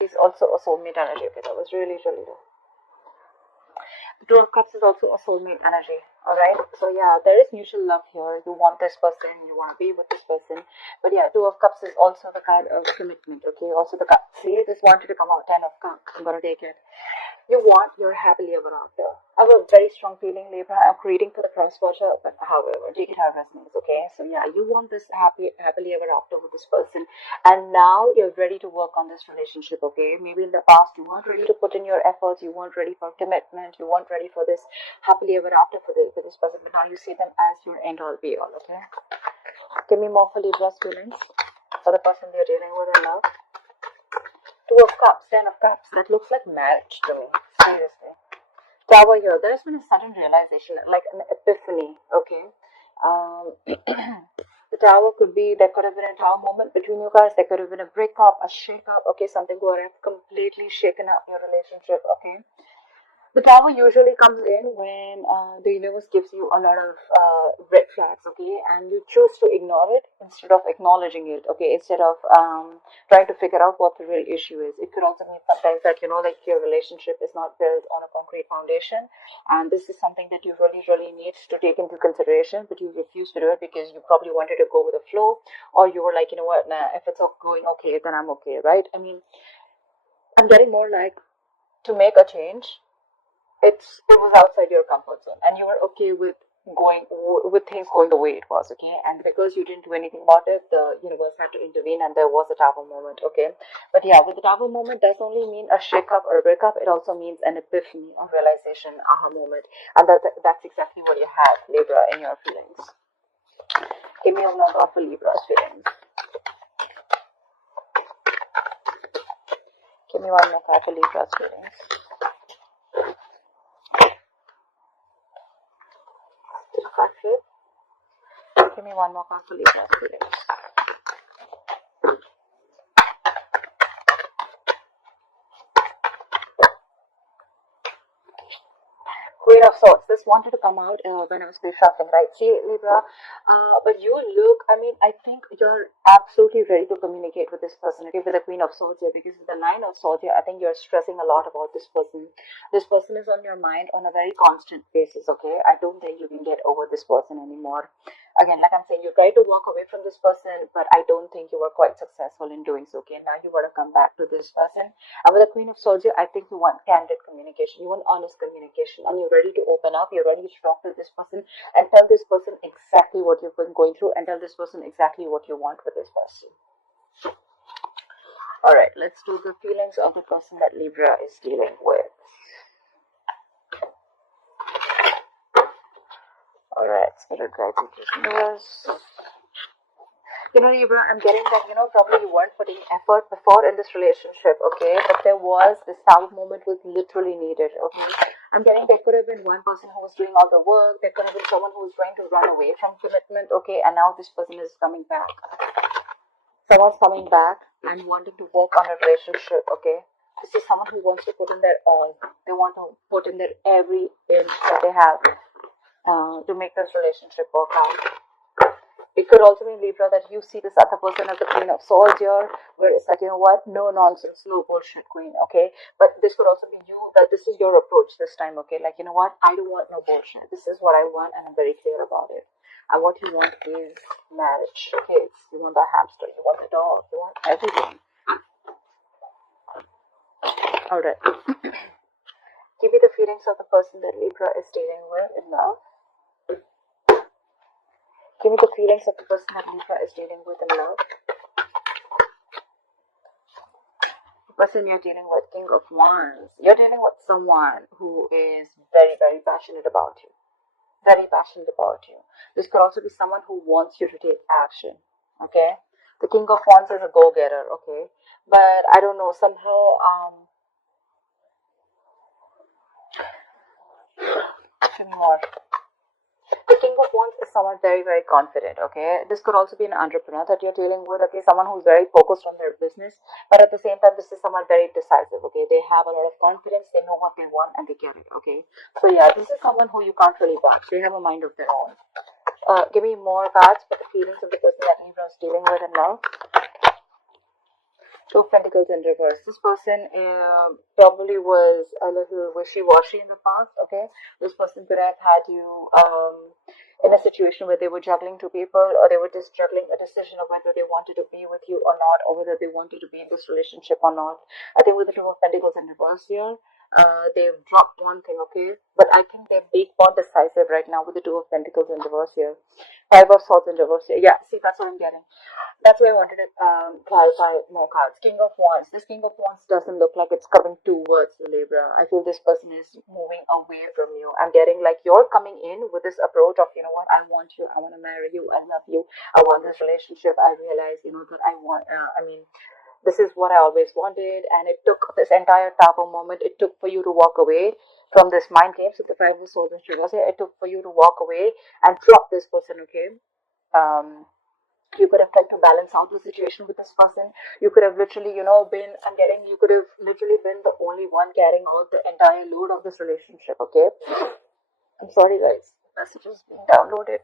is also a soulmate energy. Okay, that was really, really low. The Two of Cups is also a soulmate energy. Alright, so yeah, there is mutual love here. You want this person, you want to be with this person. But yeah, Two of Cups is also the kind of commitment, okay? Also the cup. See, this wanted to come out, 10 of Cups. I'm gonna take it. You want your happily ever after. I have a very strong feeling, Libra. I'm creating for the cross-watcher, but however, take it how it resonates, okay? So yeah, you want this happily ever after with this person, and now you're ready to work on this relationship, okay? Maybe in the past you weren't ready to put in your efforts, you weren't ready for commitment, you weren't ready for this happily ever after for this person, but now you see them as your end all be all, okay? Give me more for Libra's feelings for the person they're dealing with in love. Two of Cups, 10 of Cups. That looks like marriage to me. Seriously. Tower here. There's been a sudden realization, like an epiphany. Okay. The tower could be, there could have been a tower moment between you guys. There could have been a breakup, a shake-up. Okay, something would have completely shaken up your relationship. Okay. The tower usually comes in when the universe gives you a lot of red flags, okay, and you choose to ignore it instead of acknowledging it, okay, instead of trying to figure out what the real issue is. It could also mean sometimes that, like your relationship is not built on a concrete foundation, and this is something that you really, really need to take into consideration, but you refuse to do it because you probably wanted to go with the flow, or you were like, you know what, nah, if it's all going okay, then I'm okay, right? I mean, I'm getting more like to make a change, it was outside your comfort zone and you were okay with going with things going the way it was, okay, and because you didn't do anything about it, the universe had to intervene and there was a tower moment, okay. But yeah, with the tower moment does only mean a shake up or a breakup. It also means an epiphany or realization, aha moment, and that's exactly what you have, Libra, in your feelings. Give me a number for Libra's feelings. Give me one more card for Libra's feelings. Give me one more card for Libra's feelings. Queen of Swords. This wanted to come out when I was shopping, right? See, Libra, but you look, I mean, I think you're absolutely ready to communicate with this person, okay, with the Queen of Swords here, because with the Nine of Swords here, I think you're stressing a lot about this person. This person is on your mind on a very constant basis, okay? I don't think you can get over this person anymore. Again, like I'm saying, you try to walk away from this person, but I don't think you were quite successful in doing so, okay? Now you want to come back to this person. And with the Queen of Swords, I think you want candid communication, you want honest communication, and you're ready to open up, you're ready to talk to this person and tell this person exactly what you've been going through and tell this person exactly what you want with this person. Alright, let's do the feelings of the person that Libra is dealing with. Alright, Spirit Guides and Universe. Libra, I'm getting that, probably you weren't putting effort before in this relationship, okay? But there was this tower moment was literally needed, okay? I'm getting there could have been one person who was doing all the work, there could have been someone who was trying to run away from commitment, okay? And now this person is coming back. Someone's coming back and wanting to work on a relationship, okay? This is someone who wants to put in their all. They want to put in their every inch that they have to make this relationship work out. It could also be, Libra, that you see this other person as the Queen of Swords here, where it's like, you know what, no nonsense, no bullshit queen, okay? But this could also be you, that this is your approach this time, okay? Like, you know what, I don't want no bullshit. This is what I want, and I'm very clear about it. And what you want is marriage, kids. You want the hamster, you want the dog, you want everything. Alright. Give me the feelings of the person that Libra is dealing with in love. Give me the feelings of the person that Libra is dealing with in love. The person you're dealing with, King of Wands. You're dealing with someone who is very, very passionate about you. Very passionate about you. This could also be someone who wants you to take action. Okay? The King of Wands is a go-getter, okay? But I don't know, somehow, two more. The King of Wands is someone very, very confident, okay? This could also be an entrepreneur that you're dealing with, okay? Someone who's very focused on their business, but at the same time, this is someone very decisive, okay? They have a lot of confidence, they know what they want, and they get it, okay? So yeah, this is someone who you can't really watch. They have a mind of their own. Give me more cards for the feelings of the person that Libra is dealing with in love. Two of Pentacles in reverse. This person probably was a little wishy-washy in the past. Okay, this person could have had you in a situation where they were juggling two people, or they were just juggling a decision of whether they wanted to be with you or not, or whether they wanted to be in this relationship or not. I think with the Two of Pentacles in reverse here, they've dropped one thing. Okay, but I think they're being more decisive right now with the Two of Pentacles in reverse here. Five of Swords in reverse here. Yeah, see, that's what I'm getting. That's why I wanted to clarify more cards. King of Wands. This King of Wands doesn't look like it's coming towards you, Libra. I feel this person is moving away from you. I'm getting like you're coming in with this approach of, you know what, I want you, I want to marry you, I love you, I want this relationship. I realize, you know, that this is what I always wanted. And it took this entire Tower moment, it took for you to walk away from this mind games with the Five of Swords and Reverse. It took for you to walk away and drop this person, okay? Um, you could have tried to balance out the situation with this person. You could have literally, you could have literally been the only one carrying all the entire load of this relationship, okay? I'm sorry, guys. Message is being downloaded.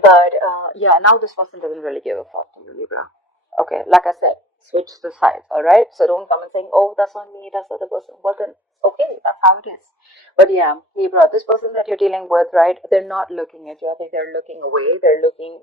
But, yeah, now this person doesn't really give a fuck to you, Libra. Okay, like I said, switch the sides, alright? So don't come and saying, oh, that's not me, that's the other person. Well, then, okay, that's how it is. But yeah, Libra, this person that you're dealing with, right, they're not looking at you. I think they're looking away. They're looking,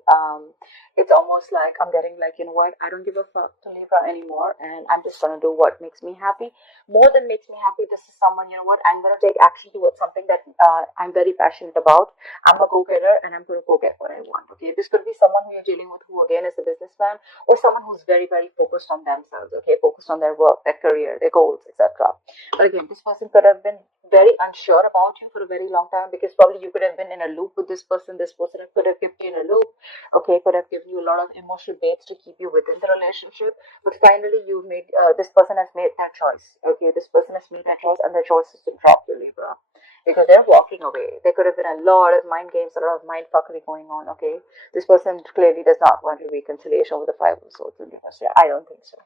it's almost like I'm getting like, you know what, I don't give a fuck to Libra anymore, and I'm just gonna do what makes me happy. More than makes me happy, this is someone, you know what, I'm gonna take action towards something that I'm very passionate about. I'm a go-getter, and I'm gonna go get what I want, okay? This could be someone who you're dealing with who, again, is a businessman, or someone who's very, very focused on themselves, okay, focused on their work, their career, their goals, etc. But again, this person could have been very unsure about you for a very long time, because probably you could have been in a loop with this person. This person could have kept you in a loop, okay, could have given you a lot of emotional baits to keep you within the relationship. But finally, you made this person has made their choice, okay? This person has made their choice, and their choice is to drop you, Libra, because they're walking away. There could have been a lot of mind games, a lot of mind fuckery going on, okay? This person clearly does not want a reconciliation with the Five of Swords in reverse. I don't think so.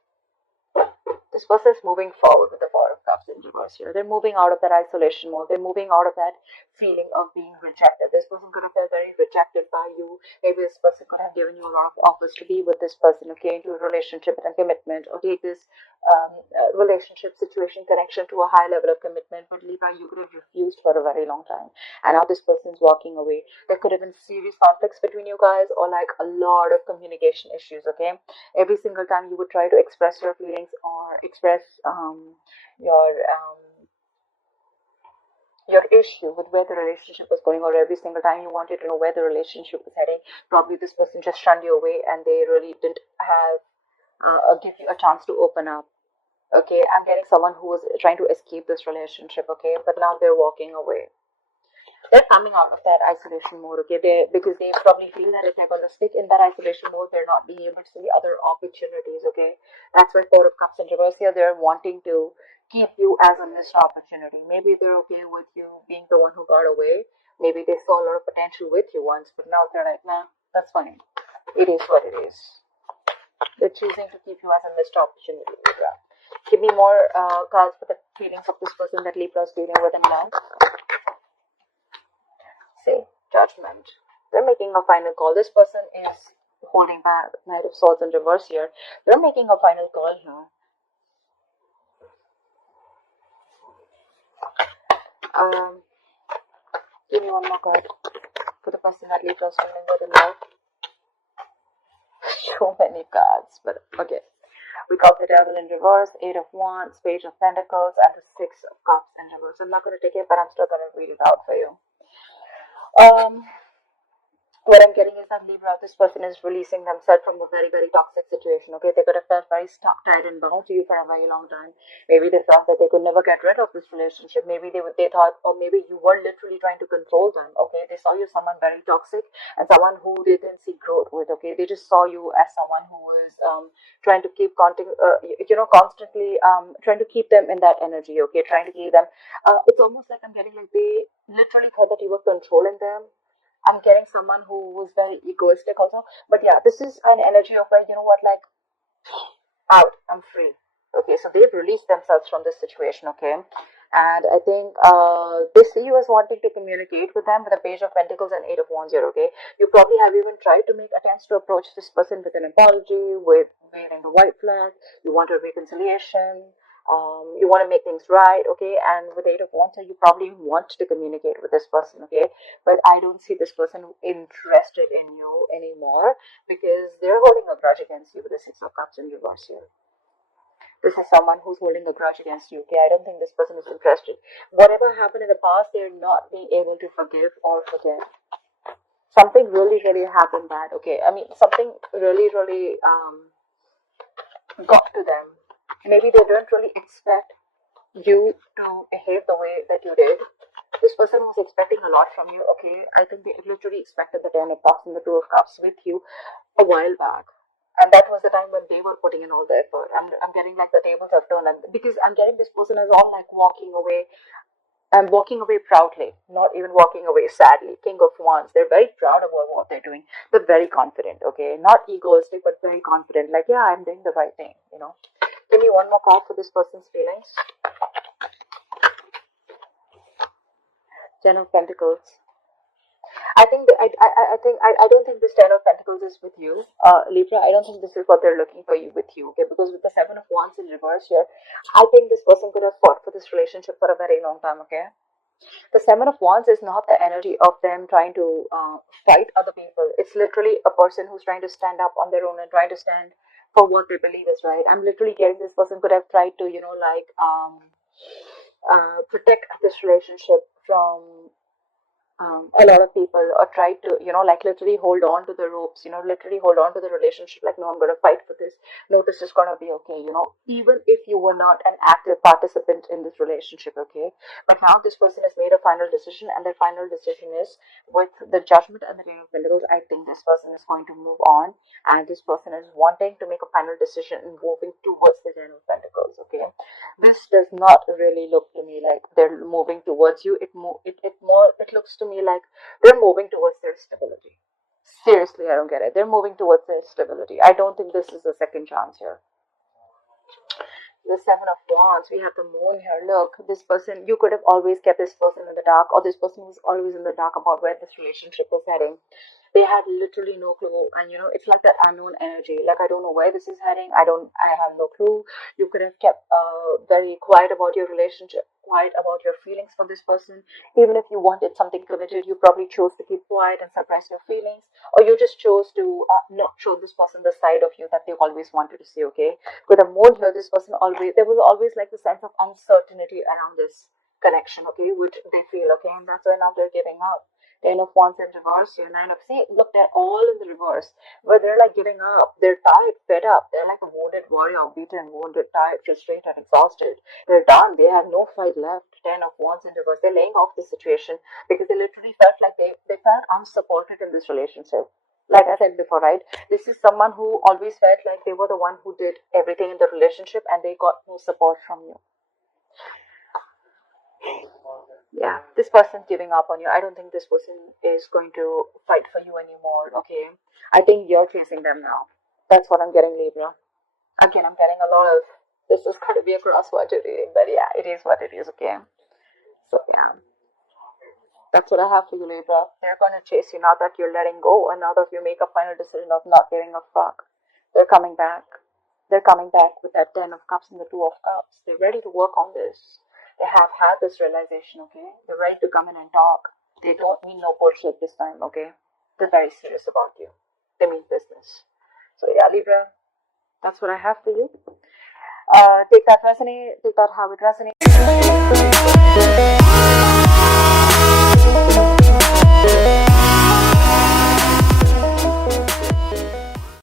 This person is moving forward with the Four of Cups in reverse here. They're moving out of that isolation mode. They're moving out of that feeling of being rejected. This person could have felt very rejected by you. Maybe this person could have given you a lot of offers to be with this person, okay, into a relationship and commitment, or take this relationship, situation, connection to a high level of commitment. But Libra, you could have refused for a very long time. And now this person is walking away. There could have been serious conflicts between you guys, or like a lot of communication issues, okay? Every single time you would try to express your feelings or express your your issue with where the relationship was going, or every single time you wanted to know where the relationship was heading, probably this person just shunned you away, and they really didn't have give you a chance to open up. Okay, I'm getting someone who was trying to escape this relationship, okay, but now they're walking away. They're coming out of that isolation mode, okay? Because they probably feel that if they're going to stick in that isolation mode, they're not being able to see other opportunities, okay? That's why Four of Cups in reverse here, they're wanting to keep you as a missed opportunity. Maybe they're okay with you being the one who got away. Maybe they saw a lot of potential with you once, but now they're like, nah, that's fine. It is what it is. They're choosing to keep you as a missed opportunity, Libra. Give me more cards for the feelings of this person that Libra is dealing with in love. Say, Judgment. They're making a final call. This person is holding back. Knight of Swords in reverse here. They're making a final call here. Give me one more card for the person that Libra is dealing with in love. So many cards, but okay. We got the Devil in reverse, Eight of Wands, Page of Pentacles, and the Six of Cups in reverse. I'm not going to take it, but I'm still going to read it out for you. What I'm getting is that Libra, this person is releasing themselves from a very, very toxic situation. Okay, they could have felt very stuck, tied, and bound to you for a very long time. Maybe they thought that they could never get rid of this relationship. Maybe they thought, or maybe you were literally trying to control them. Okay, they saw you someone very toxic and someone who they didn't see growth with. Okay, they just saw you as someone who was trying to keep constantly trying to keep them in that energy. Okay, trying to keep them. It's almost like I'm getting like they literally thought that you were controlling them. I'm getting someone who was very egoistic also. But yeah, this is an energy of where, you know what, like, out, I'm free. Okay, so they've released themselves from this situation, okay? And I think they see you as wanting to communicate with them with a Page of Pentacles and Eight of Wands here, okay? You probably have even tried to make attempts to approach this person with an apology, with waving the white flag. You want a reconciliation. You want to make things right, okay? And with Eight of Wands, you probably want to communicate with this person, okay? But I don't see this person interested in you anymore because they're holding a grudge against you with the Six of Cups in reverse here. This is someone who's holding a grudge against you, okay? I don't think this person is interested. Whatever happened in the past, they're not being able to forgive or forget. Something really, really happened bad, okay? I mean, something really, really got to them. Maybe they don't really expect you to behave the way that you did. This person was expecting a lot from you, okay? I think they literally expected the Ten of Cups and the Two of Cups with you a while back. And that was the time when they were putting in all the effort. I'm getting like the tables have turned, and because I'm getting this person as all like walking away. I'm walking away proudly, not even walking away sadly. King of Wands. They're very proud about what they're doing. They're very confident, okay? Not egoistic, but very confident. Like, yeah, I'm doing the right thing, you know? Give me one more card for this person's feelings. Ten of Pentacles. I think I don't think this Ten of Pentacles is with you, Libra. I don't think this is what they're looking for you with you, okay? Because with the Seven of Wands in reverse here, I think this person could have fought for this relationship for a very long time, okay? The Seven of Wands is not the energy of them trying to fight other people. It's literally a person who's trying to stand up on their own and trying to stand for what they believe is right. I'm literally getting this person could have tried to, protect this relationship from a lot of people, or try to, literally hold on to the ropes, literally hold on to the relationship, like, no, I'm going to fight for this. No, this is going to be okay, even if you were not an active participant in this relationship, okay? But now this person has made a final decision, and their final decision is with the Judgment and the Ten of Pentacles. I think this person is going to move on, and this person is wanting to make a final decision and moving towards the Ten of Pentacles, okay? This does not really look to me like they're moving towards you. It looks to me like they're moving towards their stability. Seriously, I don't get it. They're moving towards their stability. I don't think this is a second chance here. The Seven of Wands, we have the Moon here. Look, this person, you could have always kept this person in the dark, or this person was always in the dark about where this relationship was heading. They had literally no clue, and it's like that unknown energy. Like, I don't know where this is heading. I have no clue. You could have kept very quiet about your relationship, quiet about your feelings for this person. Even if you wanted something committed, you probably chose to keep quiet and suppress your feelings, or you just chose to not show this person the side of you that they always wanted to see, okay? With a Moon here, this person there was always like the sense of uncertainty around this connection, okay, which they feel, okay, and that's why now they're giving up. Ten of Wands in reverse here, Nine of, see, look, they're all in the reverse, where they're like giving up. They're tired, fed up. They're like a wounded warrior, beaten, wounded, tired, frustrated, exhausted. They're done. They have no fight left. Ten of Wands in reverse. They're laying off the situation because they literally felt like they felt unsupported in this relationship. Like I said before, right? This is someone who always felt like they were the one who did everything in the relationship, and they got no support from you. Yeah, this person's giving up on you. I don't think this person is going to fight for you anymore, okay? I think you're chasing them now. That's what I'm getting, Libra. Again, I'm getting a lot of, this is going to be a crossword reading, but yeah, it is what it is, okay? So yeah, that's what I have for you, Libra. They're going to chase you now that you're letting go, and now that you make a final decision of not giving a fuck. They're coming back. They're coming back with that Ten of Cups and the Two of Cups. They're ready to work on this. They have had this realization, okay? They're ready to come in and talk. They don't mean no bullshit this time, okay? They're very serious about you. They mean business. So yeah, Libra, that's what I have for you. Take that how it resonates.